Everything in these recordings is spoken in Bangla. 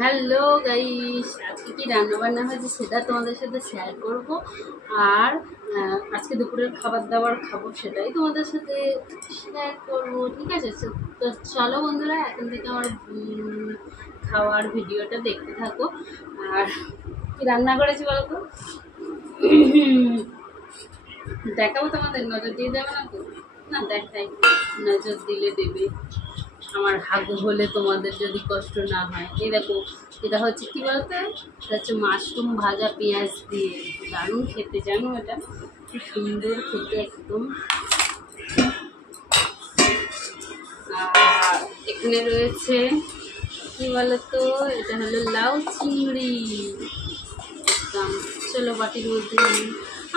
হ্যালো গাইস, আজকে কি রান্না বান্না হয়েছে সেটা তোমাদের সাথে শেয়ার করব। আর আজকে দুপুরের খাবার দাবার খাবো সেটাই তোমাদের সাথে শেয়ার করব। ঠিক আছে, তো চলো বন্ধুরা, এখন থেকে আমার খাওয়ার ভিডিওটা দেখতে থাকো। আর কি রান্না করেছি বলো তো? দেখাবো তোমাদের, নজর দিয়ে দেবে না তো? না দেখাই, নজর দিলে দেবে। আমার ভাগ্য হলে তোমাদের যদি কষ্ট না হয়। এই দেখো, এটা হচ্ছে কি বলতো, এটা হচ্ছে মাশরুম ভাজা পেঁয়াজ দিয়ে। দারুণ খেতে, জানো এটা কি সুন্দর খেতে একদম। আর এখানে রয়েছে কি বলতো, এটা হলো লাউ চিংড়ি একদম। চলো বাটির মধ্যে নিই।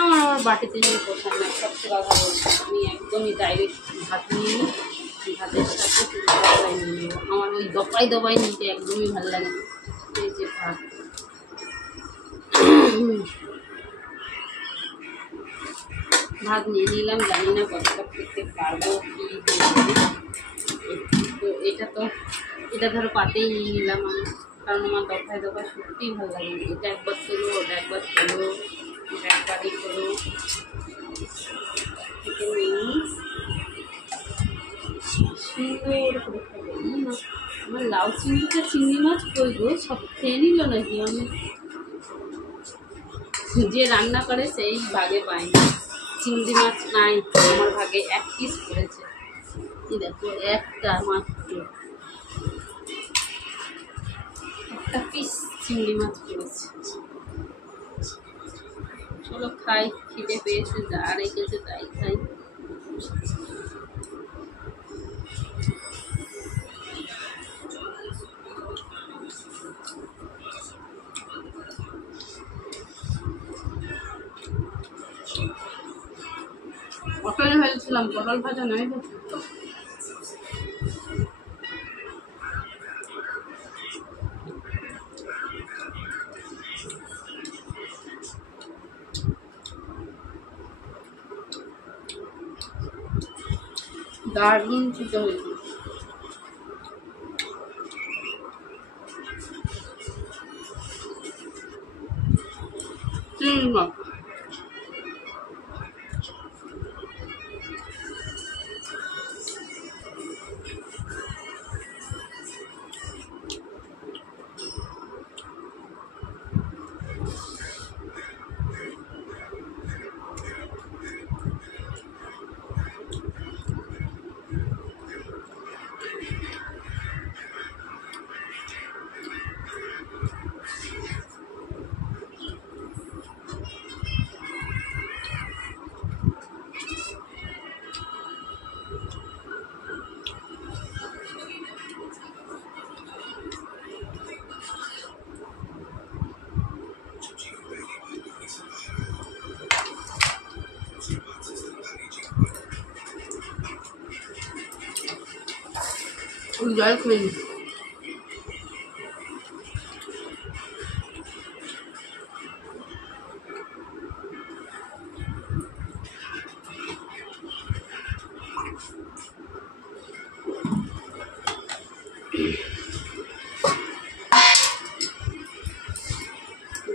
আমার বাটিতে নিয়ে পোষায় না, সত্যি কথা বলছি। আমি একদমই ডাইরেক্ট ভাত নিয়ে নিই, ভাতের সাথে দপাই নিয়ে নেবো। আমার ওই দপাই দপাই নিতে একদমই ভালো লাগে না। এই যে ভাত, ভাত নিয়ে নিলাম। জানি না কতটা খেতে পারবো কি তো এটা ধরো পাতেই নিয়ে নিলাম আমি, কারণ আমার দফায় দফায় সত্যিই ভালো লাগে। এটা একবার তোলো, ওটা একবার তোলো, ওটা একবারই করো। সুন্দর করে খাবো। আমার লাউ চিংড়িটা, চিংড়ি মাছ কই গো, সব খেয়ে নিল নাকি? আমি যে রান্না করে সেই ভাগে পাই না। চিংড়ি মাছ নাই আমার ভাগে, এক পিস পড়েছে। কি দেখো, একটা মাত্র একটা পিস চিংড়ি মাছ পড়েছে। চলো খাই, খিদে পেয়েছে, যা রেখেছে তাই খাই। পটল ভেজেছিলাম, পটল ভাজা নয়, দারুণ খেতে হয়েছে। চিংড়ি মাছ জল খেয়ে নি।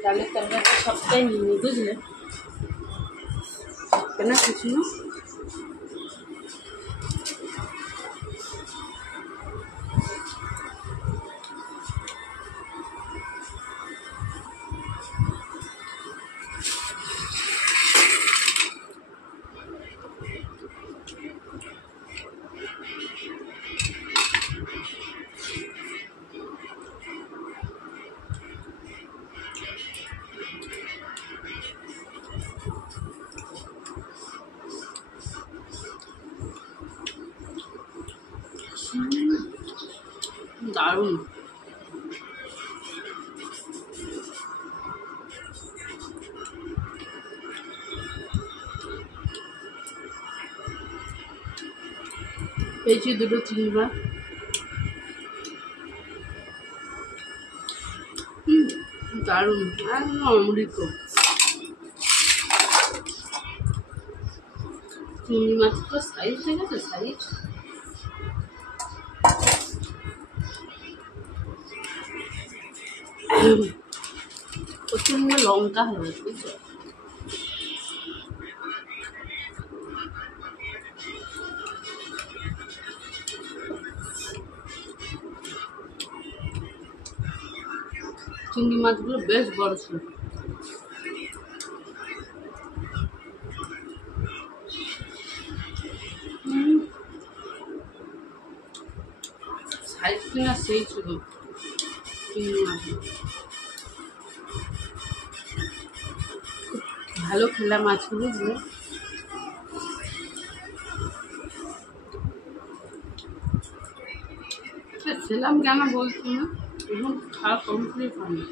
ডালের তরকারি সবটাই নিয়ে নি, বুঝলে কেন কিছু না। দারুণ। পেয়েছি দুটো চিংড়ি মাছ। দারুণ, একদম অমৃত। চিংড়ি মাছ তো সাইজ হয়ে গেছে, সাইজ। প্রচণ্ড লঙ্কা হবে, বুঝছো? চিংড়ি মাছগুলো বেশ বড় ছিল। সাইজ কিনা সেই ছিল চিংড়ি মাছ। ভালো খেলাম আজকে, বুঝলে? খেলাম কেন বলছি না, এখন খাওয়া কমপ্লিট হয়নি।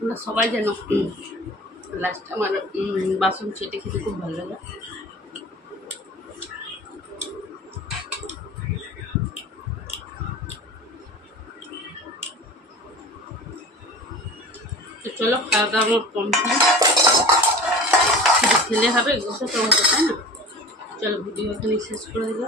আমরা সবাই যেন লাস্ট আমার বাসন চেটে খেতে খুব ভালো লাগে। তো চলো, খাওয়া দাওয়া আমার কমপ্লিট, শুধু খেলে হবে, গোসা তো হবে, তাই না? চলো ভিডিও এখানে শেষ করে দিলাম।